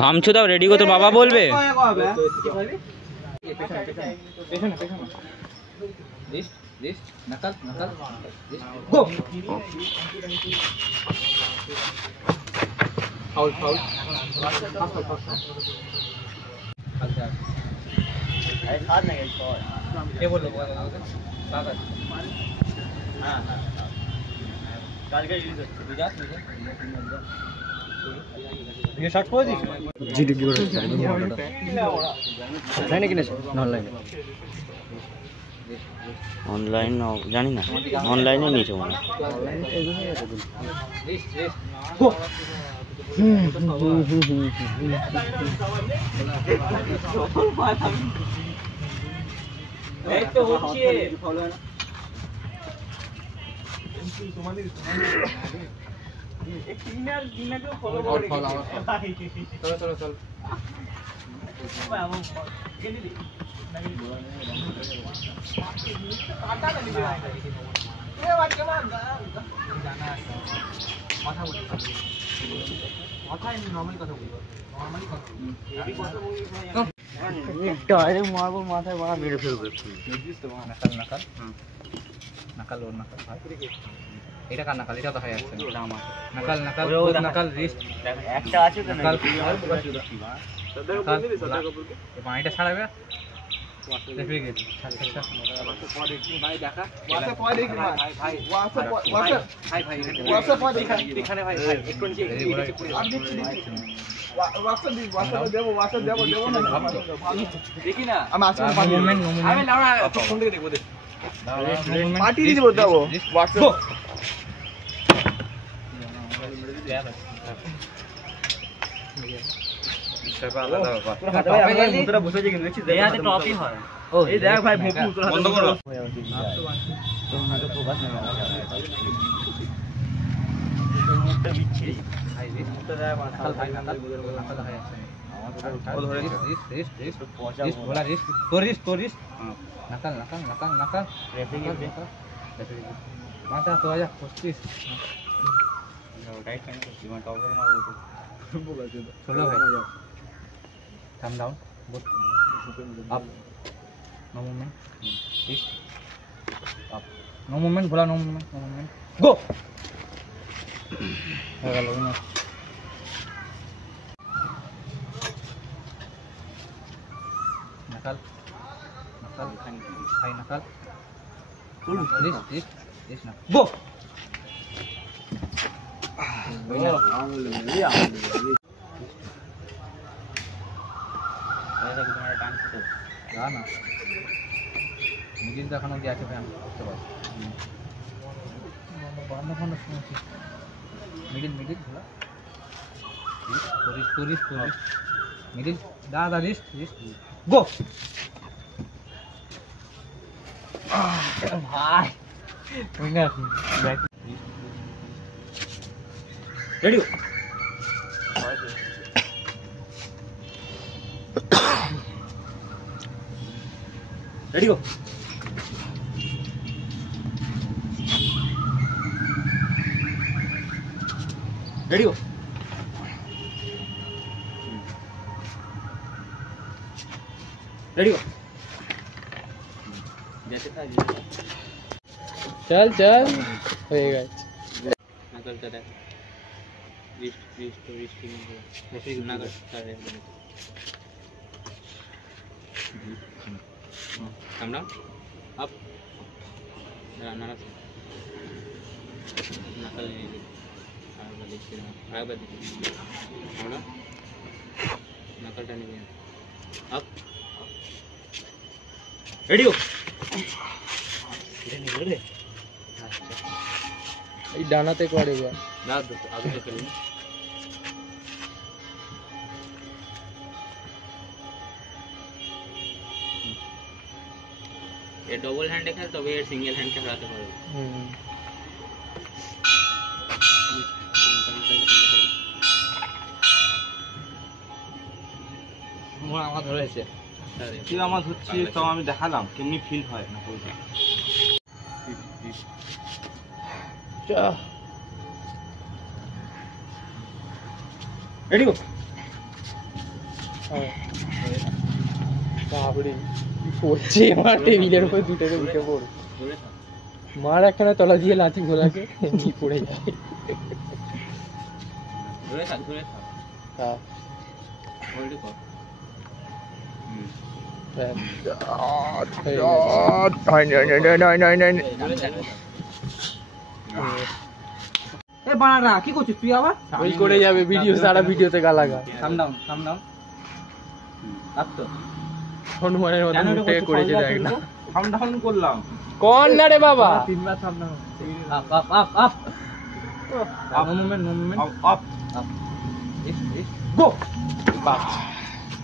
ভামছু দাও রেডি করতে বাবা বলবে অনলাইন জানি না অনলাইনে নিয়েছে মনে মারবো মাথায় মারা মেরে ফেলবে নাকাল ওর নাকাল এটা কার নাকাল এটা দেখা যাচ্ছে এটা আমার নাকাল নাকাল নাকাল রিস্ট একটা আছে তো নাকাল এই পানিটা ছাড়াবে দেখবি গেছে ভাই দেখা ওয়াসে পয় দেখি ভাই ভাই ওয়াসে ভাই ভাই ওয়াসে পয় এখানে ভাই ভাই একটু নিচে আমি দিচ্ছি ওয়াসে দেবো না দেখি না আমি আসলে মুভমেন্ট আমি লাউনা ফোন থেকে দেখবো দেখ পার্টি দিব দাও WhatsApp নাকাল নাকাল নাকাল নাকাল মাথা তো আজা পঁচিশ चलो भाई calm down good up no movement this up no movement bola no movement go गलो ना nakal nakal hai nakal this na go middle দেখানো কি আছে আমি করতে পারি মিডিল মিডিল টুরিস্ট মিডিল দাদা রিস্ট গো ভাই উইনার रेडी हो रेडी हो रेडी हो रेडी हो जैसे था चल चल होएगा नकल कर रहा है come down up up ready ho এই ডানাতে করে গো না আগে তো ফেলি ये डबल हैंड है तो ये सिंगल हैंड के साथ करो মোর আমার ধরেছে তুই আমার ধরছি তো আমি দেখালাম কেমনি ফিল হয় না কইটা চা রেডি গো বাবরে কি করছে আমার টেবিলের উপর দুটোকে উঠে পড়ে মার একখানা তলা দিয়ে লাথি ঘোলাকে এমনি পড়ে যায় ধরে থাক হ্যাঁ হোল্ড কর এ বানারা কি করছিস তুই আবার ওই করে যাবে ভিডিও সারা ভিডিওতে গালাগা কাম ডাউন আপ তো হনুমানের মতো উঠে করেছে দেখ না কাম ডাউন করলাম কোন না রে বাবা তিনবার থাম ডাউন আপ মুভমেন্ট আপ গো বাস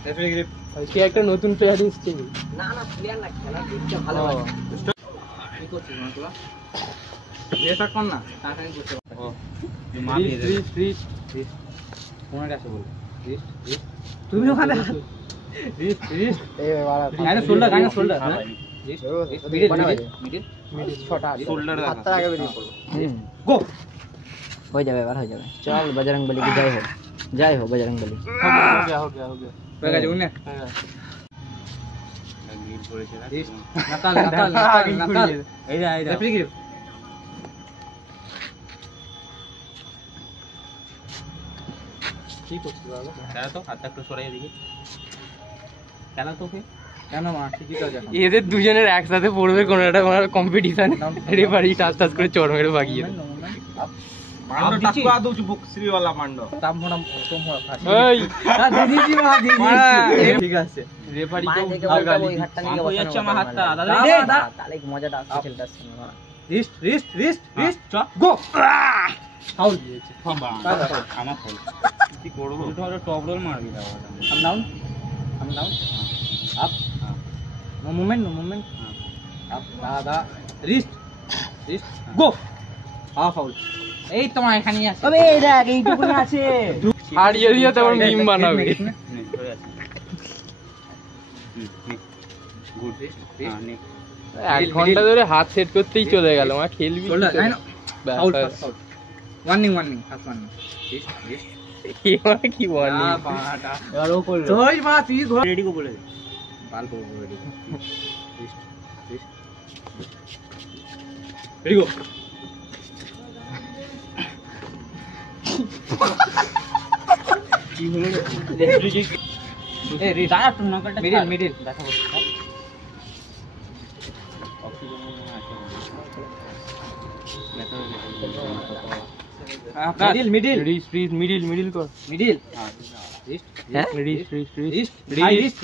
রেফারি গ্রিপ কি একটা নতুন প্লেয়ার এসেছে না প্লেয়ার না খেলা দেখতে ভালো লাগে কি করছিস মানতুলা রেসার্চ কর না তাড়াতাড়ি করতে ও রিস্ট কোনটা আছে বল রিস্ট তুমি ওখানে রিস্ট এই বাবা গাইনা শোল্ডার হ্যাঁ রিস্ট মিডল ছটা শোল্ডার হাতটা আগে বেরিয়ে পড়ো গো हो जाए बार हो जाए चल बजरंग बली की जय हो बजरंग बली हो गया হয়ে গেছে উনি রিস্ট নাকাল এই রে রেফারি গ্রিপ কি করছিস বাবা খেলা তো হাতটা একটু সরাই দিকে খেলা তোকে কেন মা ঠিকই কাজ এখন এদের দুজনের একসাথে পড়বে কোন একটা কম্পিটিশন রেফারি টাস করে চড় মেরে ভাগিয়ে मांडो टक्का दो बुक्सरी वाला मांडो ताम होना तुम हो फांसी এই दीदी जी मां दीदी ठीक আছে রেফারি मार তো देके আর बोलता গালি वही हट्टा नहीं कोई अच्छा मां हाथ दादा ताले की मजा डाल के चलता है রিস্ট চ গো ফাউল আমার ফাউল কি করব তুই তো টপ রোল মারবি দাও arm down up no movement up দাদা রিস্ট গো ফাউল এই তোমার এখানেই আছে अबे देख এইটুকু আছে হারিয়ে দিয়ে তারপর মিম বানাবে গুড এক ঘন্টা ধরে হাত সেট করতেই চলে গেল আমার খেলবি ফাউল ওয়ার্নিং ফার্স্ট ওয়ার্নিং কি বলি এবার ও করলো তুই মা তুই রেডি কো বলে বাল কো রেডি রেডি গো কি হলো এ রে দাঁড়া তুই নকলটা মিডল দেখাবো মিডল মিডিল কর মিডল হ্যাঁ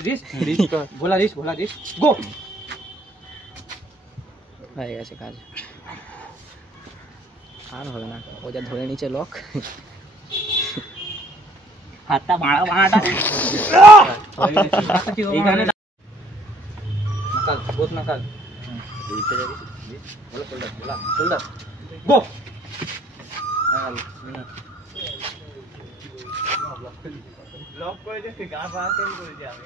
রিস্ট কর ভোলা রিস্ট গো হয়ে গেছে কাজ আর হবে না ও যা ধরে নিচে লক হাতটা বাড়াটা এইখানে নাকাল বহুত নাকাল এইতে যাবি বলা শোল্ডার গো লক করে যে গা বাঁকে করে যাবে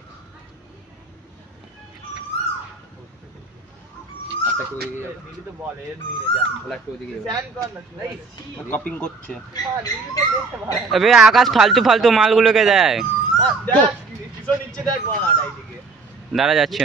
আচ্ছা কই গিয়ে দিদি তো বলে নিয়ে যা বলা কই দিকে স্যান্ড কর না কপিং করছে अबे आकाश फालतू फालतू मालগুলোকে দেয় কিসো নিচে দেখ বাড়া এইদিকে দাঁড়া যাচ্ছে